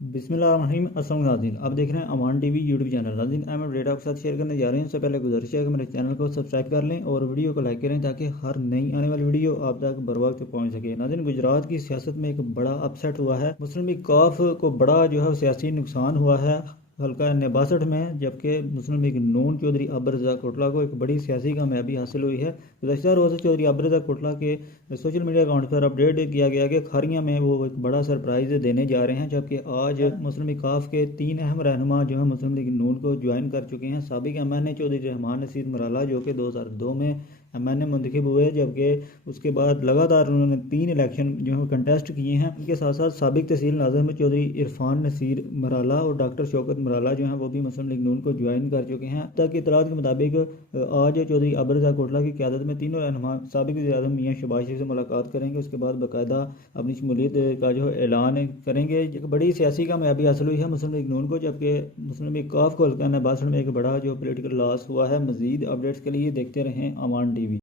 बिस्मिल्लाहिर्रहमानिर्रहीम। अस्सलाम नाज़रीन, आप देख रहे हैं अमान टीवी यूट्यूब चैनल। नाज़रीन, अहम अपडेट आपके साथ शेयर करने जा रहे हैं। उससे पहले गुजारिश है कि मेरे चैनल को सब्सक्राइब कर लें और वीडियो को लाइक करें ताकि हर नई आने वाली वीडियो आप तक बर वक्त पहुँच सके। नाज़रीन, गुजरात की सियासत में एक बड़ा अपसेट हुआ है। मुस्लिम लीग कॉफ को बड़ा सियासी नुकसान हुआ है हल्का N62 में, जबकि मुस्लिम लीग नून चौधरी अब्दुल रज़ाक कोटला को एक बड़ी सियासी कामयाबी हासिल हुई है। गुज़श्ता रोज़ चौधरी अब्दुल रज़ाक कोटला के सोशल मीडिया अकाउंट पर अपडेट किया गया कि खारियां में वो एक बड़ा सरप्राइज़ देने जा रहे हैं, जबकि आज मुस्लिम लीग काफ के 3 अहम रहनुमा मुस्लिम लीग नून को ज्वाइन कर चुके हैं। साबिक MNA चौधरी रहमान नसीर मराला जो कि 2002 में MNA मुंतखब हुए, जबकि उसके बाद लगातार उन्होंने 3 इलेक्शन कंटेस्ट किए हैं। इनके साथ साथ साबिक तहसील नाज़िम चौधरी इरफान नसीर मराला और डॉक्टर शौकत मराला वो भी मुस्लिम लीग नून को ज्वाइन कर चुके हैं। तक की इतलात के मुताबिक आज चौधरी अब्दुल रज़ाक कोटला की क़यादत में तीनों रहनुमा साबिक वज़ीर-ए-आज़म मियां शहबाज शरीफ से मुलाकात करेंगे। उसके बाद बाकायदा अपनी शमूलियत का ऐलान करेंगे। एक बड़ी सियासी कामयाबी हासिल हुई है मुस्लिम लीग नून को, जबकि मुस्लिम लीग काफ को हल्का N62 में एक बड़ा पोलिटिकल लॉस हुआ है। मज़ीद अपडेट्स के लिए देखते रहें अमान